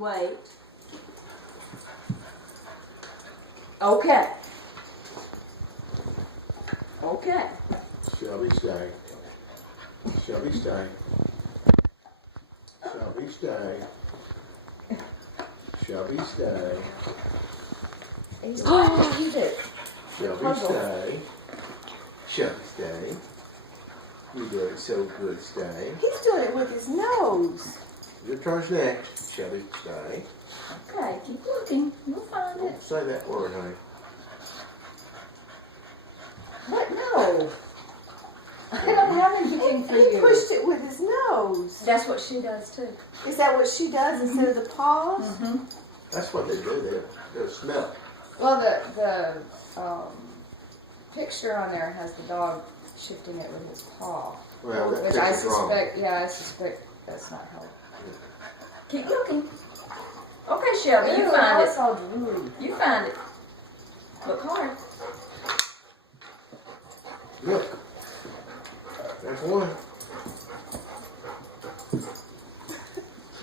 Wait. Okay. Okay. Shelby, stay. Shelby, stay. Shelby, stay. Shelby, stay. He's trying to use it. Shelby, stay. Shelby, stay. You doing so good, stay. He's doing it with his nose. Your turn's next. Shelby, stay. Okay, keep looking. You'll find it. Don't say that word, honey. What? No. I don't have anything for He you. pushed it with his nose. That's what she does too. Is that what she does instead of the paws? Mm-hmm. That's what they do. They'll smell it. Well, the picture on there has the dog shifting it with his paw, Well, that which I picture's wrong. suspect that's not helpful. Keep looking. Okay, Shelby, you Ew, find now it. it's all droopy. You find it. Look hard. Look. There's one.